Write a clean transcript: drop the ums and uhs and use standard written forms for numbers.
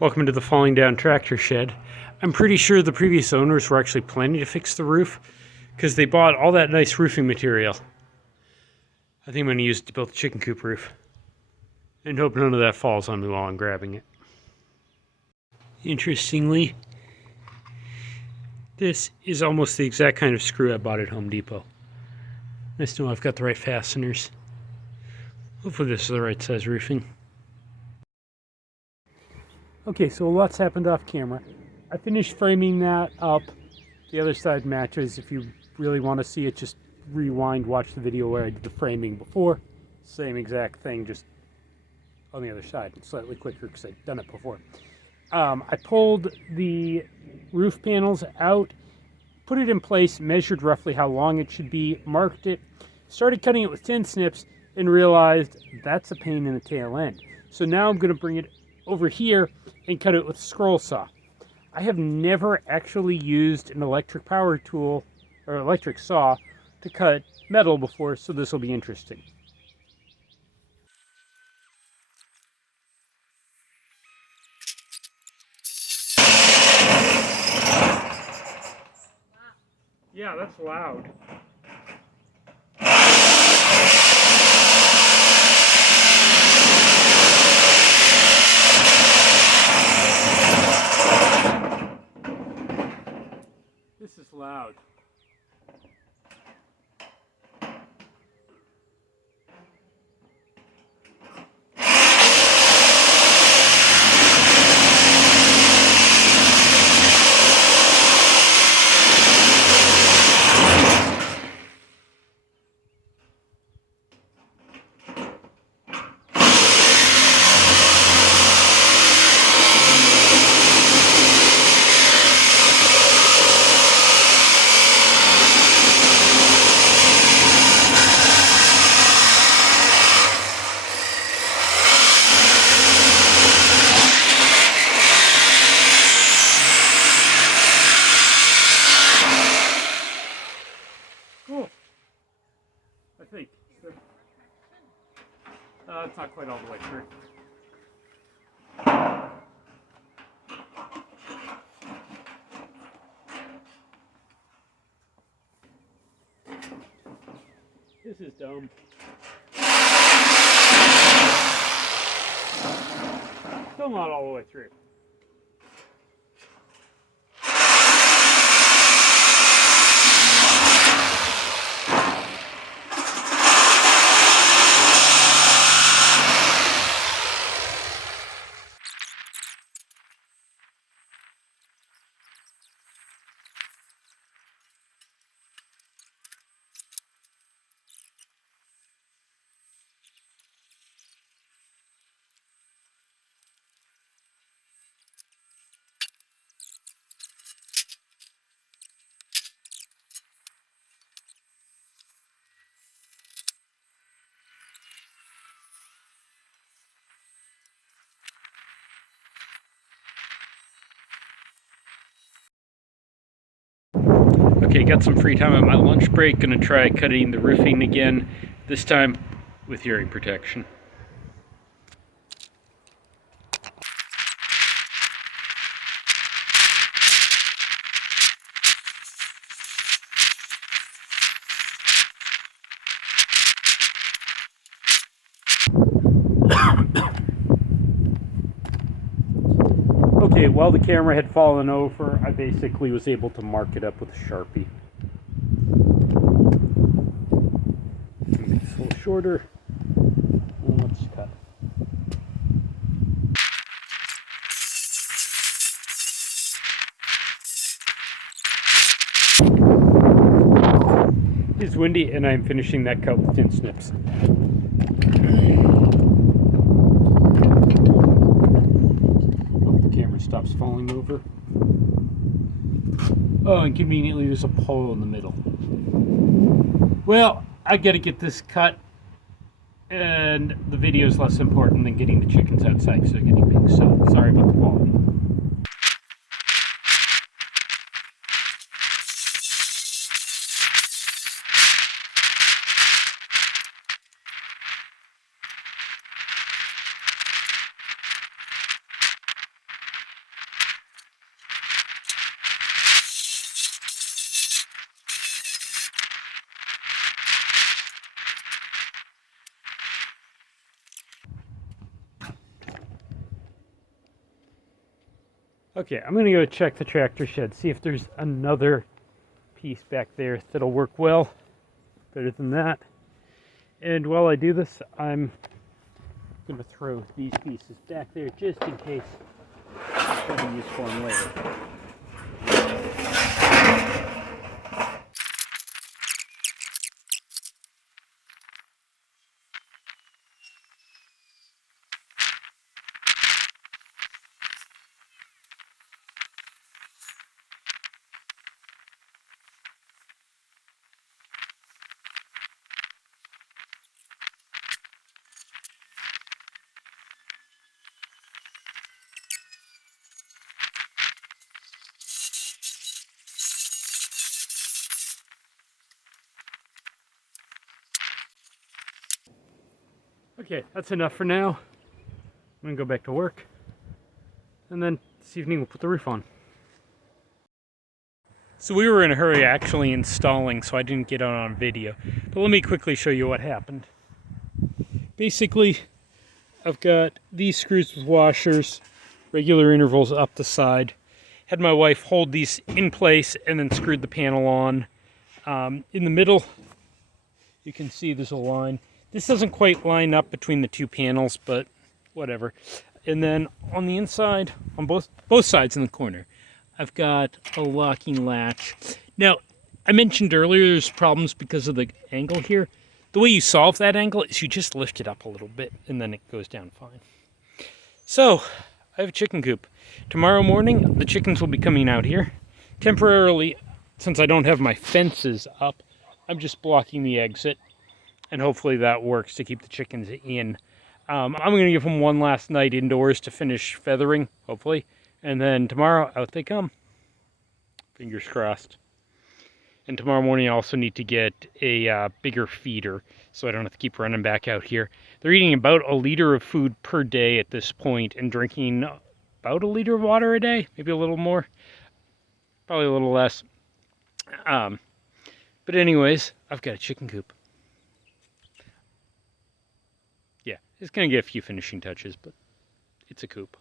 Welcome to the falling down tractor shed. I'm pretty sure the previous owners were actually planning to fix the roof because they bought all that nice roofing material. I think I'm going to use it to build the chicken coop roof and hope none of that falls on me while I'm grabbing it. Interestingly, this is almost the exact kind of screw I bought at Home Depot. Nice to know I've got the right fasteners. Hopefully this is the right size roofing. Okay, so a lot's happened off camera. I finished framing that up. The other side matches. If you really want to see it, just rewind, watch the video where I did the framing before. Same exact thing, just on the other side. Slightly quicker because I'd done it before. I pulled the roof panels out, put it in place, measured roughly how long it should be, marked it, started cutting it with tin snips, and realized that's a pain in the tail end. So now I'm going to bring it over here and cut it with a scroll saw. I have never actually used an electric power tool or electric saw to cut metal before, so this will be interesting. Yeah, that's loud. This is loud. Cool. I think. It's not quite all the way through. This is dumb. Still not all the way through. Okay, got some free time at my lunch break. Gonna try cutting the roofing again, this time with hearing protection. Okay, while the camera had fallen over, I basically was able to mark it up with a Sharpie. Make this a little shorter. And let's cut. It's windy and I'm finishing that cut with tin snips. Stops falling over. Oh, and conveniently there's a pole in the middle. Well, I gotta get this cut, and the video is less important than getting the chickens outside because they're getting big, so sorry about the quality. Okay, I'm gonna go check the tractor shed, see if there's another piece back there that'll work well, better than that. And while I do this, I'm gonna throw these pieces back there just in case they'll be used for them later. Okay, that's enough for now. I'm gonna go back to work, and then this evening we'll put the roof on. So we were in a hurry actually installing, so I didn't get it on video. But let me quickly show you what happened. Basically, I've got these screws with washers, regular intervals up the side. Had my wife hold these in place and then screwed the panel on. In the middle, you can see there's a line. This doesn't quite line up between the two panels, but whatever. And then on the inside, on both sides in the corner, I've got a locking latch. Now, I mentioned earlier there's problems because of the angle here. The way you solve that angle is you just lift it up a little bit and then it goes down fine. So, I have a chicken coop. Tomorrow morning, the chickens will be coming out here. Temporarily, since I don't have my fences up, I'm just blocking the exit. And hopefully that works to keep the chickens in. I'm going to give them one last night indoors to finish feathering, hopefully. And then tomorrow, out they come. Fingers crossed. And tomorrow morning I also need to get a bigger feeder, so I don't have to keep running back out here. They're eating about 1 liter of food per day at this point and drinking about 1 liter of water a day, maybe a little more, probably a little less. But anyways, I've got a chicken coop. Yeah, it's going to get a few finishing touches, but it's a coop.